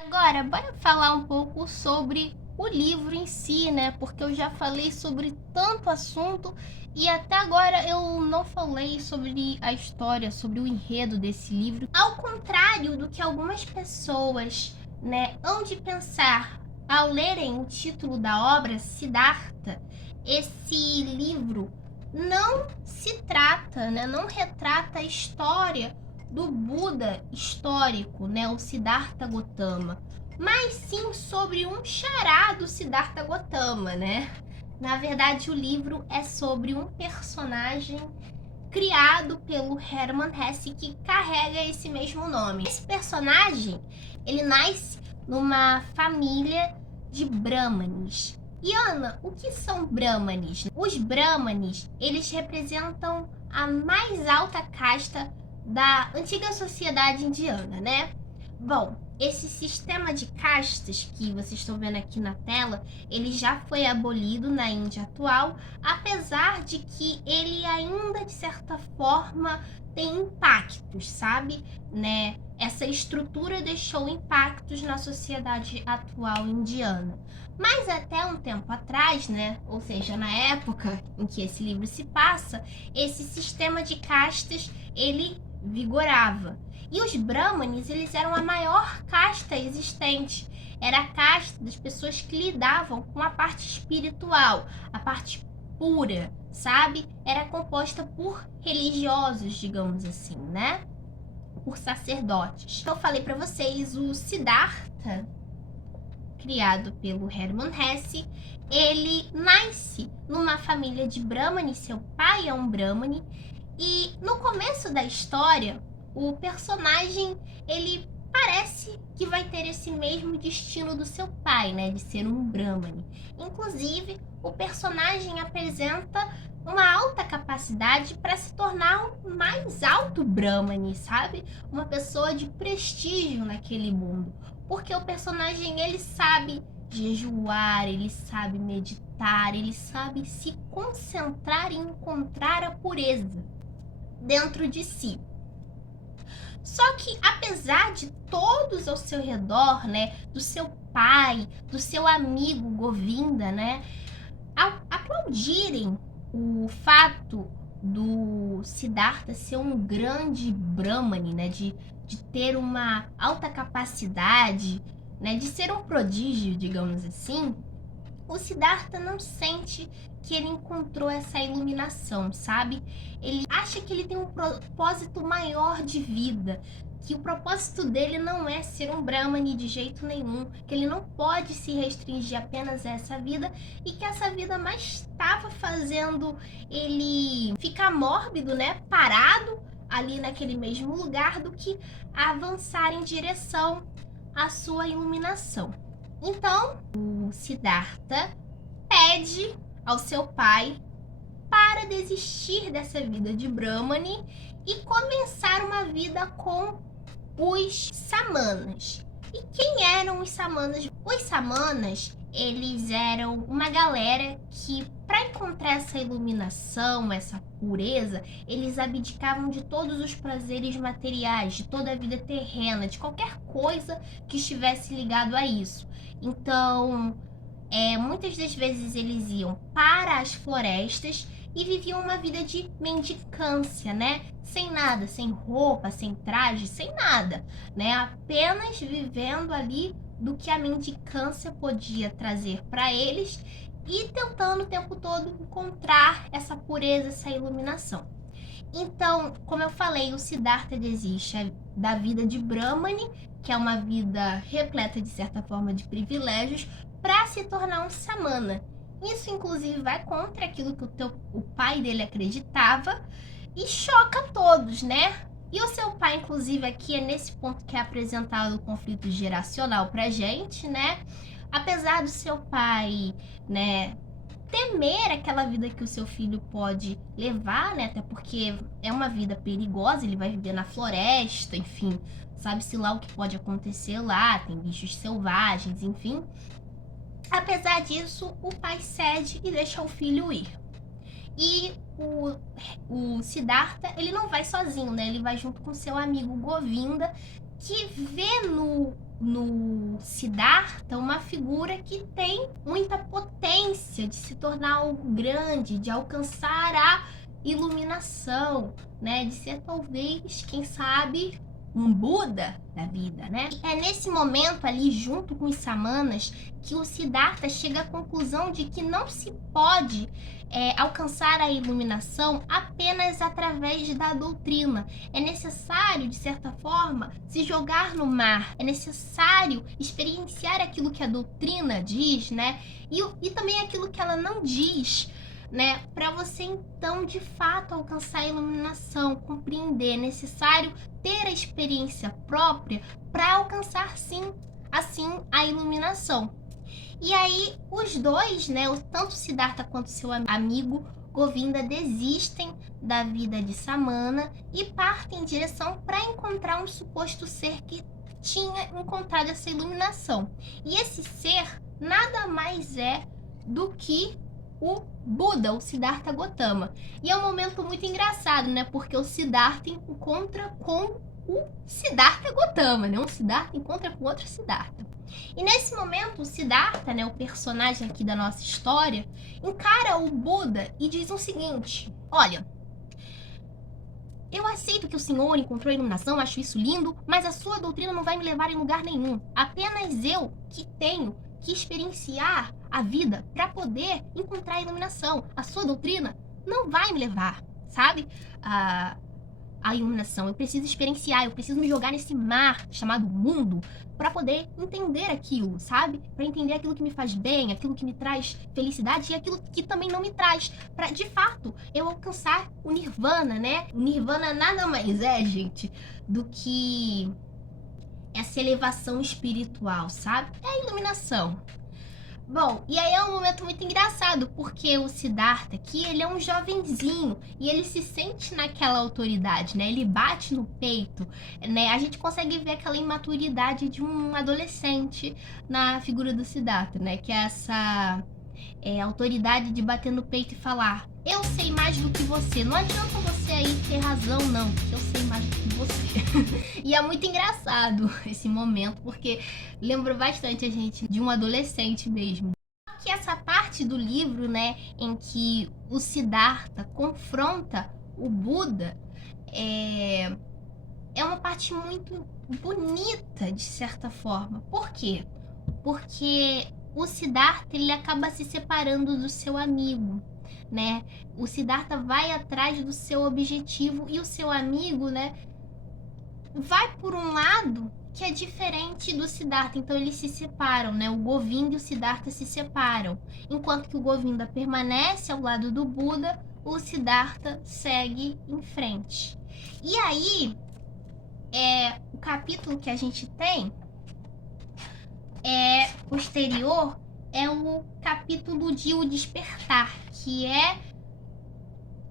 Agora, bora falar um pouco sobre o livro em si, né? Porque eu já falei sobre tanto assunto e até agora eu não falei sobre a história, sobre o enredo desse livro. Ao contrário do que algumas pessoas, né, hão de pensar ao lerem o título da obra, Siddhartha, esse livro não se trata, né, não retrata a história do Buda histórico, né, o Siddhartha Gautama, mas sim sobre um xará do Siddhartha Gautama, né? Na verdade, o livro é sobre um personagem criado pelo Hermann Hesse que carrega esse mesmo nome. Esse personagem, ele nasce numa família de brahmanes. E Ana, o que são brahmanes? Os brahmanes, eles representam a mais alta casta da antiga sociedade indiana, né? Bom, esse sistema de castas que vocês estão vendo aqui na tela, ele já foi abolido na Índia atual, apesar de que ele ainda, de certa forma, tem impactos, sabe? Né? Essa estrutura deixou impactos na sociedade atual indiana. Mas até um tempo atrás, né? Ou seja, na época em que esse livro se passa, esse sistema de castas, ele vigorava. E os brahmanes, eles eram a maior casta existente. Era a casta das pessoas que lidavam com a parte espiritual, a parte pura, sabe? Era composta por religiosos, digamos assim, né? Por sacerdotes. Eu falei para vocês, o Siddhartha, criado pelo Hermann Hesse, ele nasce numa família de brahmanes, seu pai é um brahmane, e no começo da história, o personagem, ele parece que vai ter esse mesmo destino do seu pai, né, de ser um brahmane. Inclusive, o personagem apresenta uma alta capacidade para se tornar um mais alto brahmane, sabe? Uma pessoa de prestígio naquele mundo. Porque o personagem, ele sabe jejuar, ele sabe meditar, ele sabe se concentrar e encontrar a pureza dentro de si. Só que apesar de todos ao seu redor, né, do seu pai, do seu amigo Govinda, né, aplaudirem o fato do Siddhartha ser um grande brahmane, né, de ter uma alta capacidade, né, de ser um prodígio, digamos assim, o Siddhartha não sente que ele encontrou essa iluminação, sabe? Ele acha que ele tem um propósito maior de vida, que o propósito dele não é ser um brahmane de jeito nenhum, que ele não pode se restringir apenas a essa vida e que essa vida mais estava fazendo ele ficar mórbido, né? Parado ali naquele mesmo lugar do que avançar em direção à sua iluminação. Então, o Siddhartha pede ao seu pai para desistir dessa vida de Brahmani e começar uma vida com os samanas. E quem eram os samanas? Os samanas, eles eram uma galera que, para encontrar essa iluminação, essa pureza, eles abdicavam de todos os prazeres materiais, de toda a vida terrena, de qualquer coisa que estivesse ligado a isso. Então, muitas das vezes eles iam para as florestas e viviam uma vida de mendicância, né? Sem nada, sem roupa, sem traje, sem nada, né? Apenas vivendo ali do que a mendicância podia trazer para eles e tentando o tempo todo encontrar essa pureza, essa iluminação. Então, como eu falei, o Siddhartha desiste da vida de Brahmani, que é uma vida repleta de certa forma de privilégios, para se tornar um samana. Isso, inclusive, vai contra aquilo que o pai dele acreditava e choca todos, né? E o seu pai, inclusive, aqui é nesse ponto que é apresentado o conflito geracional pra gente, né? Apesar do seu pai, né, temer aquela vida que o seu filho pode levar, né? Até porque é uma vida perigosa, ele vai viver na floresta, enfim, sabe-se lá o que pode acontecer lá, tem bichos selvagens, enfim. Apesar disso, o pai cede e deixa o filho ir. E o Siddhartha, ele não vai sozinho, né? Ele vai junto com seu amigo Govinda, que vê no no Siddhartha uma figura que tem muita potência de se tornar algo grande, de alcançar a iluminação, né? De ser talvez, quem sabe, um Buda da vida, né? É nesse momento ali, junto com os samanas, que o Siddhartha chega à conclusão de que não se pode alcançar a iluminação apenas através da doutrina. É necessário, de certa forma, se jogar no mar. É necessário experienciar aquilo que a doutrina diz, né? E também aquilo que ela não diz, né? Para você então, de fato, alcançar a iluminação, compreender. É necessário ter a experiência própria para alcançar, sim, assim, a iluminação. E aí, os dois, né, tanto Siddhartha quanto seu amigo Govinda, desistem da vida de Samana e partem em direção para encontrar um suposto ser que tinha encontrado essa iluminação. E esse ser nada mais é do que o Buda, o Siddhartha Gautama. E é um momento muito engraçado, né? Porque o Siddhartha encontra com o Siddhartha Gautama, né? Um Siddhartha encontra com outro Siddhartha. E nesse momento, o Siddhartha, né, o personagem aqui da nossa história, encara o Buda e diz o seguinte: olha, eu aceito que o senhor encontrou a iluminação, acho isso lindo, mas a sua doutrina não vai me levar em lugar nenhum. Apenas eu que tenho que experienciar a vida para poder encontrar a iluminação. A sua doutrina não vai me levar, sabe? A iluminação. Eu preciso experienciar, eu preciso me jogar nesse mar chamado mundo para poder entender aquilo, sabe? Para entender aquilo que me faz bem, aquilo que me traz felicidade e aquilo que também não me traz, para de fato eu alcançar o nirvana, né? O nirvana nada mais é, gente, do que essa elevação espiritual, sabe? É a iluminação. Bom, e aí é um momento muito engraçado, porque o Siddhartha aqui, ele é um jovenzinho e ele se sente naquela autoridade, né? Ele bate no peito, né? A gente consegue ver aquela imaturidade de um adolescente na figura do Siddhartha, né? Que é essa autoridade de bater no peito e falar: eu sei mais do que você, não adianta você aí ter razão não, porque eu sei mais do que você. E é muito engraçado esse momento, porque lembra bastante a gente de um adolescente mesmo. Que essa parte do livro, né, em que o Siddhartha confronta o Buda, é uma parte muito bonita, de certa forma. Por quê? Porque o Siddhartha, ele acaba se separando do seu amigo, né? O Siddhartha vai atrás do seu objetivo e o seu amigo, né, vai por um lado que é diferente do Siddhartha. Então eles se separam, né? O Govinda e o Siddhartha se separam. Enquanto que o Govinda permanece ao lado do Buda, o Siddhartha segue em frente. E aí, o capítulo que a gente tem posterior é o capítulo de O Despertar, que é,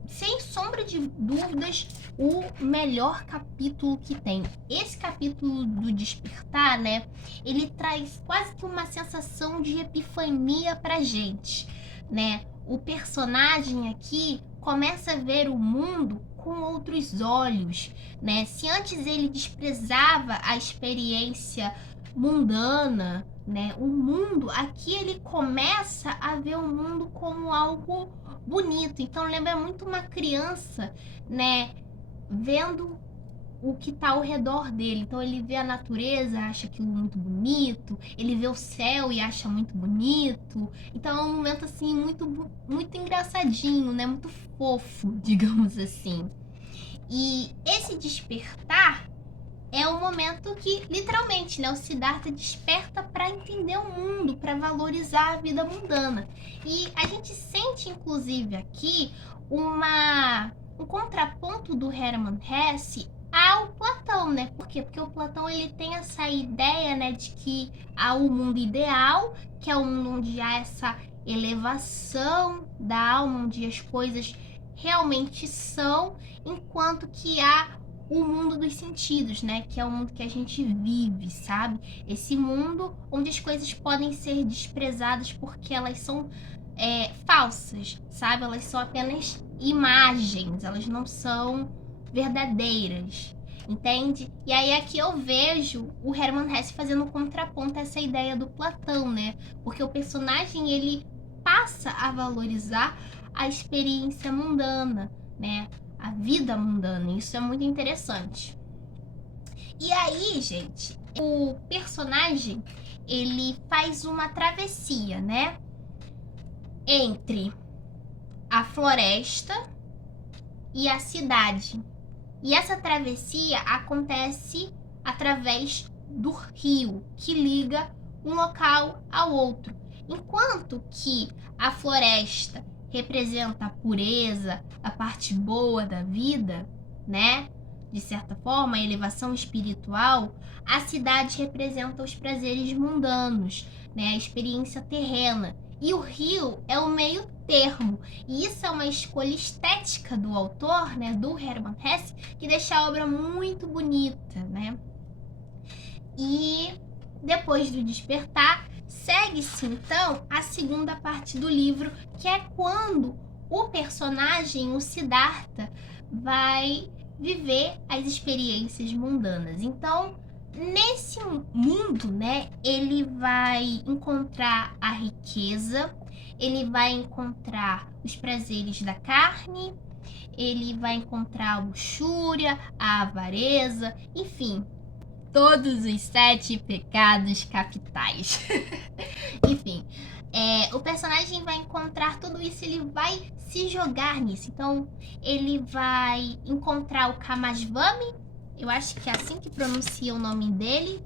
sem sombra de dúvidas, o melhor capítulo que tem. Esse capítulo do Despertar, né, ele traz quase que uma sensação de epifania pra gente, né? O personagem aqui começa a ver o mundo com outros olhos, né? Se antes ele desprezava a experiência mundana, né? O mundo, aqui ele começa a ver o mundo como algo bonito. Então lembra muito uma criança, né, vendo o que está ao redor dele. Então ele vê a natureza, acha aquilo muito bonito, ele vê o céu e acha muito bonito. Então é um momento assim muito engraçadinho, né, muito fofo, digamos assim. E esse despertar é um momento que, literalmente, né, o Siddhartha desperta para entender o mundo, para valorizar a vida mundana. E a gente sente, inclusive, aqui um contraponto do Hermann Hesse ao Platão, né? Por quê? Porque o Platão, ele tem essa ideia, né, de que há o mundo ideal, que é o mundo onde há essa elevação da alma, onde as coisas realmente são, enquanto que há o mundo dos sentidos, né? Que é o mundo que a gente vive, sabe? Esse mundo onde as coisas podem ser desprezadas porque elas são falsas, sabe? Elas são apenas imagens, elas não são verdadeiras. entende? E aí aqui eu vejo o Hermann Hesse fazendo um contraponto a essa ideia do Platão, né? Porque o personagem, ele passa a valorizar a experiência mundana, né? A vida mundana. Isso é muito interessante. E aí, gente, o personagem, ele faz uma travessia, né? Entre a floresta e a cidade. E essa travessia acontece através do rio, que liga um local ao outro. Enquanto que a floresta representa a pureza, a parte boa da vida, né? De certa forma, a elevação espiritual, a cidade representa os prazeres mundanos, né? A experiência terrena. E o rio é o meio termo. E isso é uma escolha estética do autor, né, do Hermann Hesse, que deixa a obra muito bonita, né? E depois do despertar, segue-se então a segunda parte do livro, que é quando o personagem, o Siddhartha, vai viver as experiências mundanas. Então, nesse mundo, né, ele vai encontrar a riqueza, ele vai encontrar os prazeres da carne, ele vai encontrar a luxúria, a avareza, enfim, todos os 7 pecados capitais. Enfim, o personagem vai encontrar tudo isso, ele vai se jogar nisso. Então, ele vai encontrar o Kamaswami, eu acho que é assim que pronuncia o nome dele,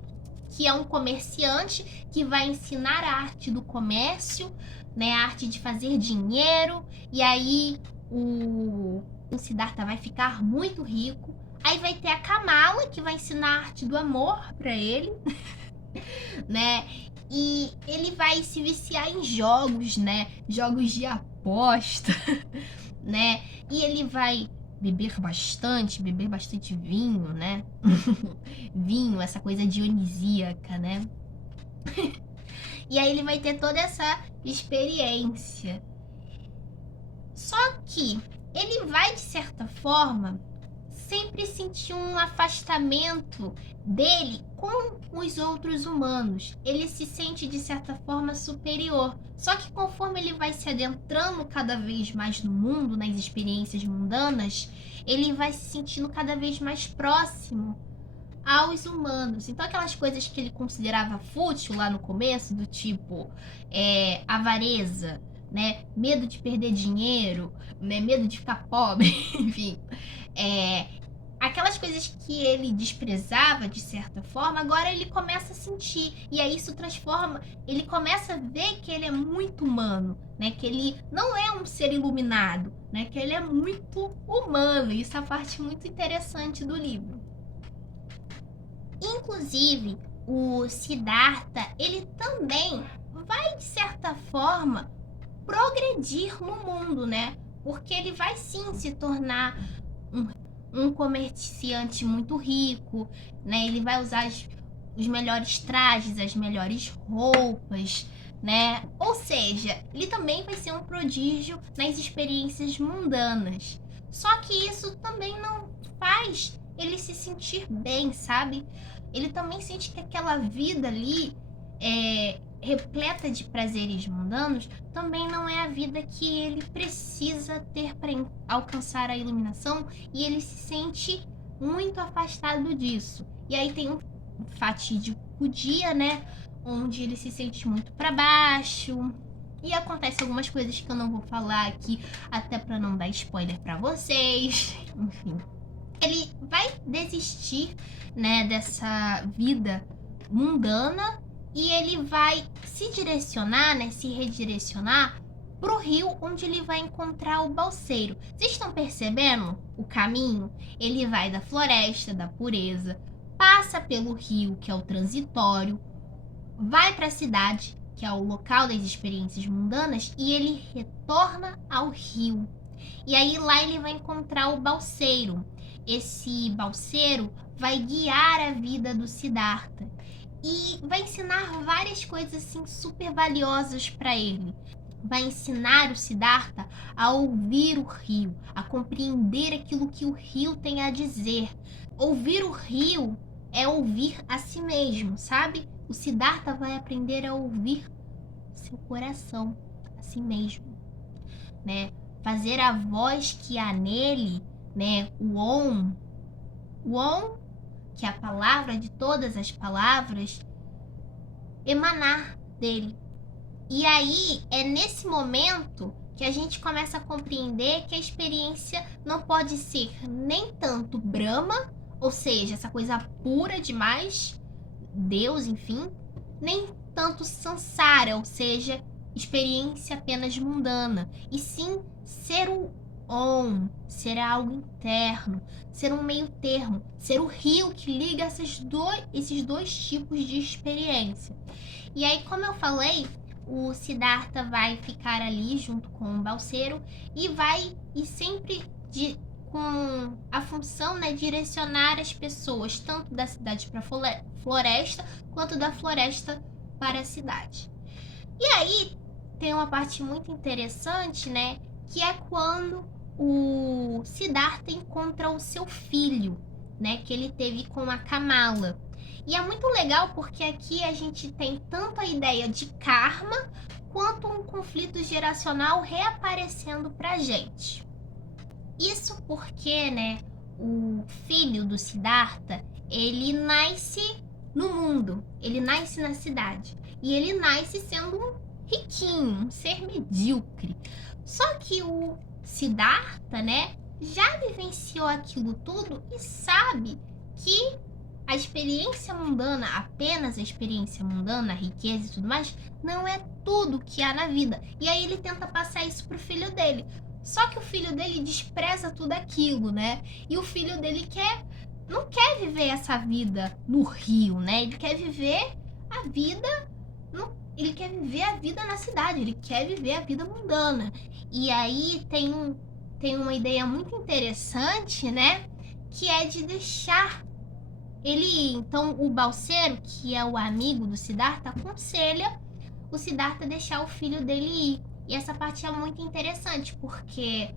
que é um comerciante que vai ensinar a arte do comércio, né, a arte de fazer dinheiro, e aí o Siddhartha vai ficar muito rico. Aí vai ter a Kamala, que vai ensinar a arte do amor pra ele, né? E ele vai se viciar em jogos, né? Jogos de aposta, né? E ele vai beber bastante vinho, né? Vinho, essa coisa dionisíaca, né? E aí ele vai ter toda essa experiência. Só que ele vai, de certa forma, sempre sentir um afastamento dele com os outros humanos. Ele se sente, de certa forma, superior. Só que conforme ele vai se adentrando cada vez mais no mundo, nas experiências mundanas, ele vai se sentindo cada vez mais próximo aos humanos. Então aquelas coisas que ele considerava fútil lá no começo, do tipo avareza, né, medo de perder dinheiro, né, medo de ficar pobre, enfim, aquelas coisas que ele desprezava de certa forma, agora ele começa a sentir. E aí isso transforma, ele começa a ver que ele é muito humano, né? Que ele não é um ser iluminado, né? Que ele é muito humano. Isso é a parte muito interessante do livro. Inclusive, o Siddhartha, ele também vai, de certa forma, progredir no mundo, né? Porque ele vai sim se tornar um comerciante muito rico, né? Ele vai usar os melhores trajes, as melhores roupas, né? Ou seja, ele também vai ser um prodígio nas experiências mundanas. Só que isso também não faz ele se sentir bem, sabe? Ele também sente que aquela vida ali repleta de prazeres mundanos também não é a vida que ele precisa ter para alcançar a iluminação, e ele se sente muito afastado disso. E aí tem um fatídico dia, né, onde ele se sente muito para baixo, e acontece algumas coisas que eu não vou falar aqui, até para não dar spoiler para vocês. Enfim, ele vai desistir, né, dessa vida mundana, e ele vai se direcionar, né, se redirecionar pro rio, onde ele vai encontrar o balseiro. Vocês estão percebendo o caminho? Ele vai da floresta, da pureza, passa pelo rio, que é o transitório, vai para a cidade, que é o local das experiências mundanas, e ele retorna ao rio. E aí lá ele vai encontrar o balseiro. Esse balseiro vai guiar a vida do Siddhartha e vai ensinar várias coisas assim super valiosas para ele. vai ensinar o Siddhartha a ouvir o rio, a compreender aquilo que o rio tem a dizer. Ouvir o rio é ouvir a si mesmo, sabe? O Siddhartha vai aprender a ouvir seu coração, a si mesmo, né? Fazer a voz que há nele, né? O Om, que é a palavra de todas as palavras, emanar dele. E aí é nesse momento que a gente começa a compreender que a experiência não pode ser nem tanto Brahma, ou seja, essa coisa pura demais, Deus, enfim, nem tanto Sansara, ou seja, experiência apenas mundana, e sim ser o Om, ser algo interno, ser um meio termo, ser o rio que liga esses dois tipos de experiência. E aí, como eu falei, o Siddhartha vai ficar ali junto com o Balseiro e sempre com a função, né, direcionar as pessoas tanto da cidade para a floresta quanto da floresta para a cidade. E aí tem uma parte muito interessante, né, que é quando o Siddhartha encontra o seu filho, né, que ele teve com a Kamala. E é muito legal porque aqui a gente tem tanto a ideia de karma quanto um conflito geracional reaparecendo pra gente. Isso porque, né, o filho do Siddhartha, ele nasce no mundo, ele nasce na cidade. E ele nasce sendo um riquinho, um ser medíocre. Só que o Siddhartha, né, já vivenciou aquilo tudo e sabe que a experiência mundana, apenas a experiência mundana, a riqueza e tudo mais, não é tudo que há na vida. E aí ele tenta passar isso pro filho dele. Só que o filho dele despreza tudo aquilo, né? E o filho dele não quer viver essa vida no rio, né? Ele quer viver a vida ele quer viver a vida na cidade, ele quer viver a vida mundana. E aí tem uma ideia muito interessante, né? Que é de deixar ele ir. Então, o Balseiro, que é o amigo do Siddhartha, aconselha o Siddhartha a deixar o filho dele ir. E essa parte é muito interessante, porque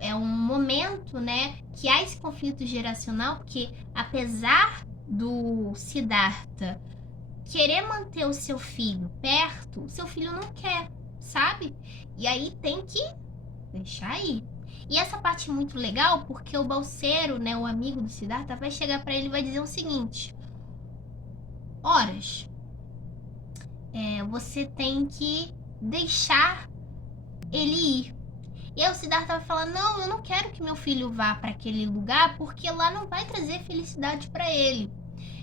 é um momento, né, que há esse conflito geracional, porque apesar do Siddhartha querer manter o seu filho perto, o seu filho não quer, sabe? E aí tem que deixar ir. E essa parte é muito legal porque o Balseiro, né, o amigo do Siddhartha, vai chegar para ele e vai dizer o seguinte: Horas, você tem que deixar ele ir. E aí o Siddhartha vai falar: não, eu não quero que meu filho vá para aquele lugar porque lá não vai trazer felicidade para ele.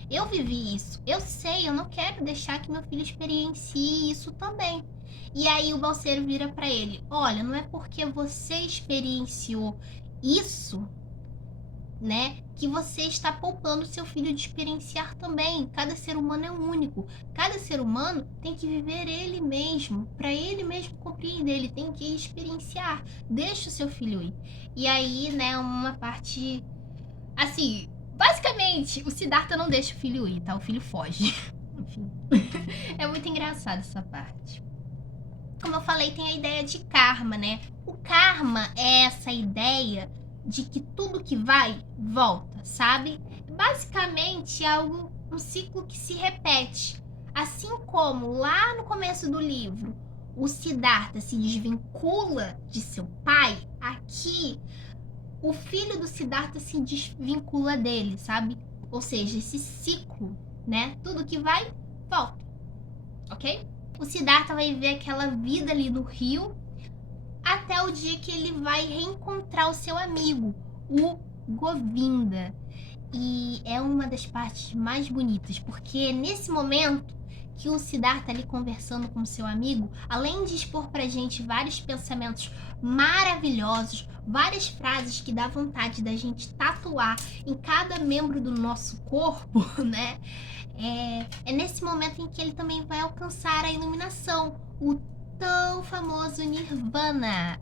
Eu vivi isso, eu sei, eu não quero deixar que meu filho experiencie isso também. E aí o Balseiro vira para ele: olha, não é porque você experienciou isso, né, que você está poupando seu filho de experienciar também. Cada ser humano é único. Cada ser humano tem que viver ele mesmo, para ele mesmo compreender, ele tem que experienciar. Deixa o seu filho ir. E aí, né, uma parte assim, basicamente, o Siddhartha não deixa o filho ir, tá? O filho foge. Enfim. É muito engraçado essa parte. Como eu falei, tem a ideia de karma, né? O karma é essa ideia de que tudo que vai, volta, sabe? Basicamente é um ciclo que se repete. Assim como lá no começo do livro, o Siddhartha se desvincula de seu pai, aqui o filho do Siddhartha se desvincula dele, sabe? Ou seja, esse ciclo, né? Tudo que vai, volta. Ok? O Siddhartha vai viver aquela vida ali no rio até o dia que ele vai reencontrar o seu amigo, o Govinda. E é uma das partes mais bonitas, porque nesse momento que o Siddhartha ali conversando com seu amigo, além de expor pra gente vários pensamentos maravilhosos, várias frases que dá vontade da gente tatuar em cada membro do nosso corpo, né? É nesse momento em que ele também vai alcançar a iluminação, o tão famoso Nirvana,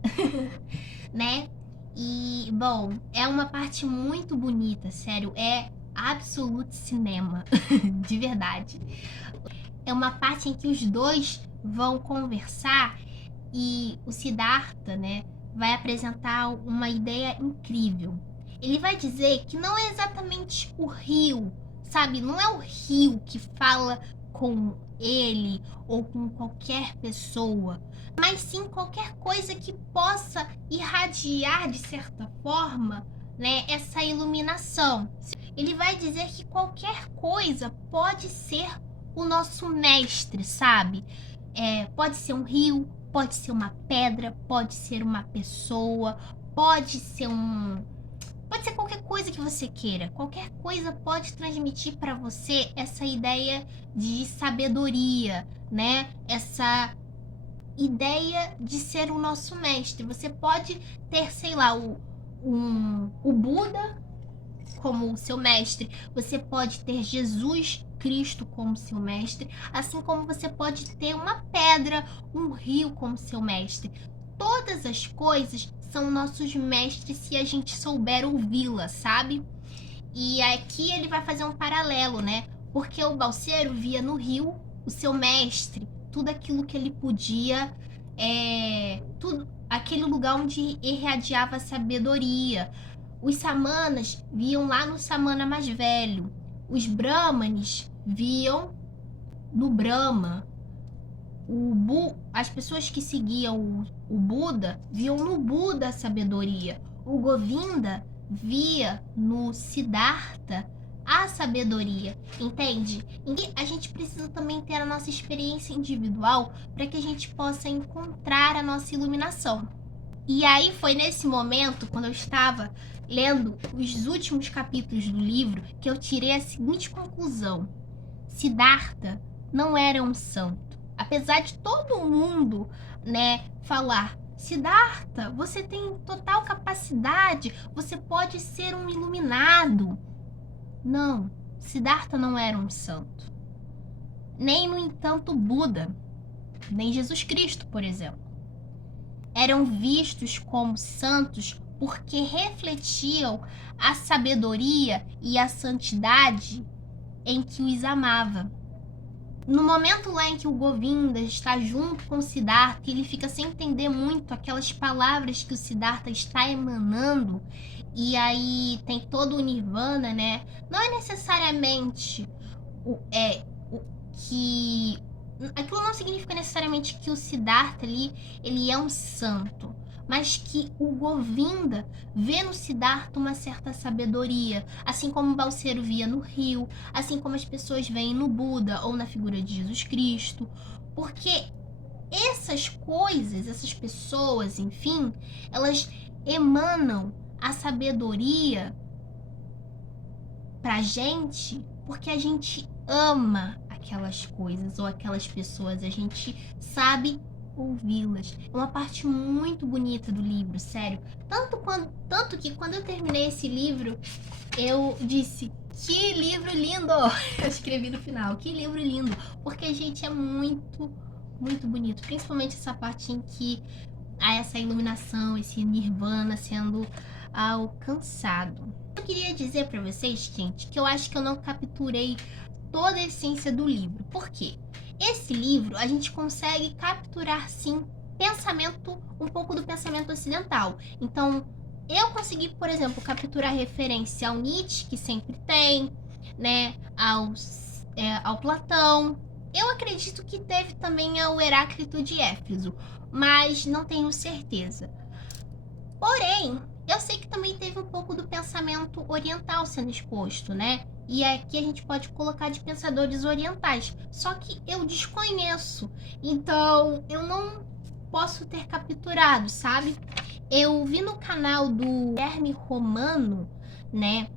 né? E, bom, é uma parte muito bonita, sério, é absolute cinema, de verdade. É uma parte em que os dois vão conversar E o Siddhartha, né, vai apresentar uma ideia incrível. Ele vai dizer que não é exatamente o rio, sabe? Não é o rio que fala com ele ou com qualquer pessoa, mas sim qualquer coisa que possa irradiar de certa forma, né, essa iluminação. Ele vai dizer que qualquer coisa pode ser o nosso mestre, sabe? Pode ser um rio, pode ser uma pedra, pode ser uma pessoa, pode ser pode ser qualquer coisa que você queira. Qualquer coisa pode transmitir para você essa ideia de sabedoria, né? Essa ideia de ser o nosso mestre. Você pode ter, sei lá, o Buda como o seu mestre. Você pode ter Jesus Cristo como seu mestre, assim como você pode ter uma pedra, um rio como seu mestre. Todas as coisas são nossos mestres se a gente souber ouvi-la, sabe? E aqui ele vai fazer um paralelo, né? Porque o Balseiro via no rio o seu mestre, tudo aquilo que ele podia, tudo aquele lugar onde irradiava sabedoria. Os samanas viam lá no samana mais velho. Os brahmanes viam no Brahma. As pessoas que seguiam o Buda viam no Buda a sabedoria. O Govinda via no Siddhartha a sabedoria, entende? E a gente precisa também ter a nossa experiência individual para que a gente possa encontrar a nossa iluminação. E aí foi nesse momento, quando eu estava lendo os últimos capítulos do livro, que eu tirei a seguinte conclusão: Siddhartha não era um santo. Apesar de todo mundo, né, falar: Siddhartha, você tem total capacidade, você pode ser um iluminado. Não, Siddhartha não era um santo. Nem, no entanto, Buda, nem Jesus Cristo, por exemplo. Eram vistos como santos porque refletiam a sabedoria e a santidade em que os amava. No momento lá em que o Govinda está junto com o Siddhartha, ele fica sem entender muito aquelas palavras que o Siddhartha está emanando, e aí tem todo o Nirvana, né? Não é necessariamente que aquilo não significa necessariamente que o Siddhartha ali, ele é um santo, mas que o Govinda vê no Siddhartha uma certa sabedoria, assim como o Balseiro via no rio, assim como as pessoas veem no Buda ou na figura de Jesus Cristo, porque essas coisas, essas pessoas, enfim, elas emanam a sabedoria pra gente porque a gente ama aquelas coisas ou aquelas pessoas, a gente sabe ouvi-las. É uma parte muito bonita do livro, sério. Tanto que quando eu terminei esse livro, eu disse: que livro lindo! Eu escrevi no final: que livro lindo! Porque, gente, é muito, muito bonito. Principalmente essa parte em que há essa iluminação, esse nirvana sendo alcançado. Eu queria dizer para vocês, gente, que eu acho que eu não capturei toda a essência do livro. Por quê? Esse livro a gente consegue capturar, sim, um pouco do pensamento ocidental. Então, eu consegui, por exemplo, capturar referência ao Nietzsche, que sempre tem, né, ao Platão. Eu acredito que teve também ao Heráclito de Éfeso, mas não tenho certeza. Porém, eu sei que também teve um pouco do pensamento oriental sendo exposto, né? E aqui a gente pode colocar de pensadores orientais. Só que eu desconheço. Então, eu não posso ter capturado, sabe? Eu vi no canal do Guilherme Romano, né?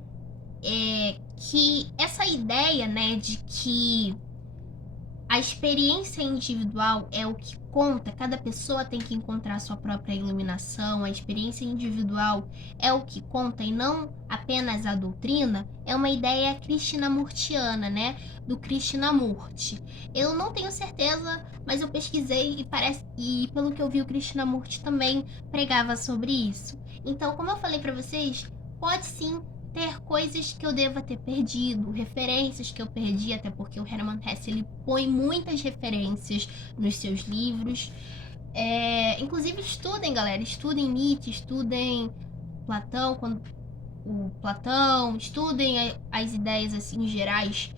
Que essa ideia, né, de que a experiência individual é o que conta, cada pessoa tem que encontrar a sua própria iluminação, a experiência individual é o que conta e não apenas a doutrina, é uma ideia krishnamurtiana, né? Do Krishnamurti. Eu não tenho certeza, mas eu pesquisei e pelo que eu vi o Krishnamurti também pregava sobre isso. Então, como eu falei para vocês, pode sim ter coisas que eu deva ter perdido, referências que eu perdi, até porque o Hermann Hesse ele põe muitas referências nos seus livros. Inclusive estudem, galera, estudem Nietzsche, estudem Platão, o Platão, estudem as ideias assim gerais,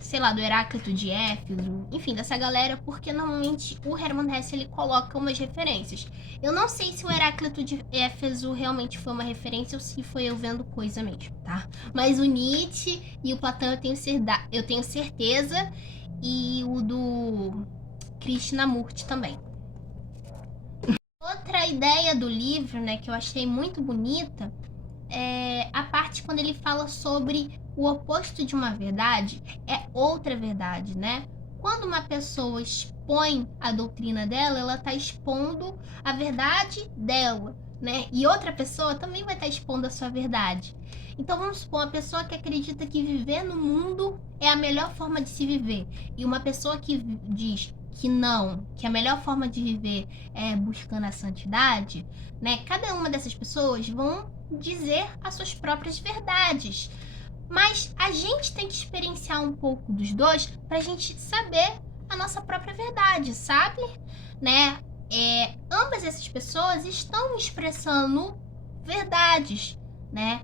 sei lá, do Heráclito de Éfeso, enfim, dessa galera, porque normalmente o Hermann Hesse ele coloca umas referências. Eu não sei se o Heráclito de Éfeso realmente foi uma referência ou se foi eu vendo coisa mesmo, tá? Mas o Nietzsche e o Platão eu tenho certeza, e o do Krishnamurti também. Outra ideia do livro, né, que eu achei muito bonita, é a parte quando ele fala sobre o oposto de uma verdade é outra verdade, né? Quando uma pessoa expõe a doutrina dela, ela está expondo a verdade dela, né? E outra pessoa também vai estar expondo a sua verdade. Então vamos supor, uma pessoa que acredita que viver no mundo é a melhor forma de se viver, e uma pessoa que diz que não, que a melhor forma de viver é buscando a santidade, né? Cada uma dessas pessoas vão dizer as suas próprias verdades. Mas a gente tem que experienciar um pouco dos dois pra gente saber a nossa própria verdade, sabe? Né? Ambas essas pessoas estão expressando verdades, né?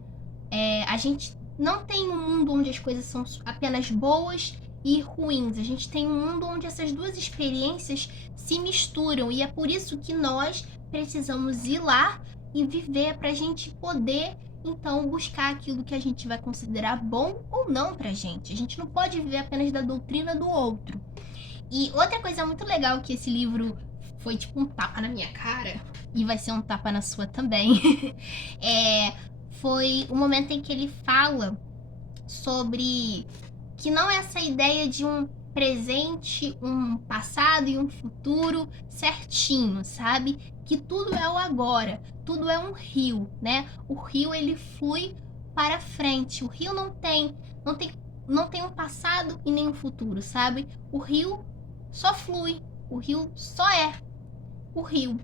A gente não tem um mundo onde as coisas são apenas boas e ruins. A gente tem um mundo onde essas duas experiências se misturam, e é por isso que nós precisamos ir lá e viver pra gente poder então buscar aquilo que a gente vai considerar bom ou não pra gente. A gente não pode viver apenas da doutrina do outro. E outra coisa muito legal que esse livro foi tipo um tapa na minha cara, e vai ser um tapa na sua também, foi o momento em que ele fala sobre que não é essa ideia de um presente, um passado e um futuro certinho, sabe? Que tudo é o agora, tudo é um rio, né? O rio ele flui para frente. O rio não tem um passado e nem um futuro, sabe? O rio só flui, o rio só é o rio.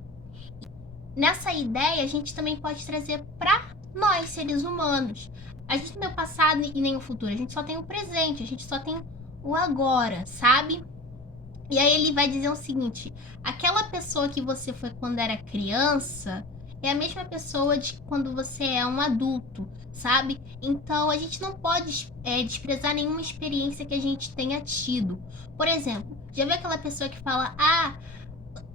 Nessa ideia a gente também pode trazer para nós, seres humanos. A gente não tem o passado e nem o futuro, a gente só tem o presente, a gente só tem o agora, sabe? E aí ele vai dizer o seguinte: aquela pessoa que você foi quando era criança é a mesma pessoa de quando você é um adulto, sabe? Então a gente não pode desprezar nenhuma experiência que a gente tenha tido. Por exemplo, já viu aquela pessoa que fala: ah,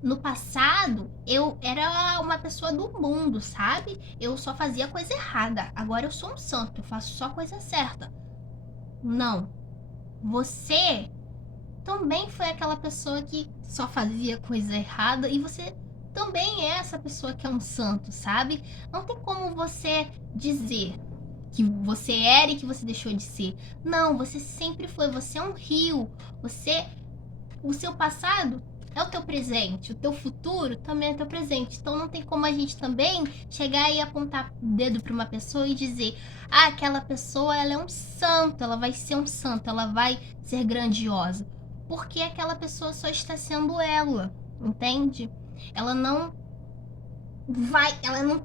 no passado eu era uma pessoa do mundo, sabe? Eu só fazia coisa errada. Agora eu sou um santo, eu faço só coisa certa. Não. Você também foi aquela pessoa que só fazia coisa errada, e você também é essa pessoa que é um santo, sabe? Não tem como você dizer que você era e que você deixou de ser. Não, você sempre foi, você é um rio. O seu passado é o teu presente, o teu futuro também é teu presente. Então não tem como a gente também chegar e apontar o dedo para uma pessoa e dizer: ah, aquela pessoa ela é um santo, ela vai ser um santo, ela vai ser grandiosa. Porque aquela pessoa só está sendo ela, entende? Ela não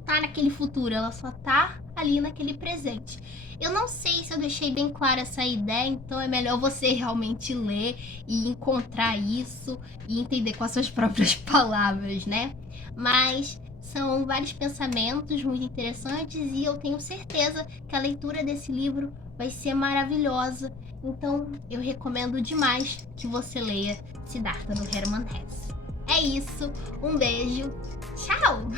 tá naquele futuro, ela só tá ali naquele presente. Eu não sei se eu deixei bem clara essa ideia, então é melhor você realmente ler e encontrar isso e entender com as suas próprias palavras, né? Mas são vários pensamentos muito interessantes, e eu tenho certeza que a leitura desse livro vai ser maravilhosa. Então eu recomendo demais que você leia Siddhartha do Hermann Hesse. É isso, um beijo, tchau!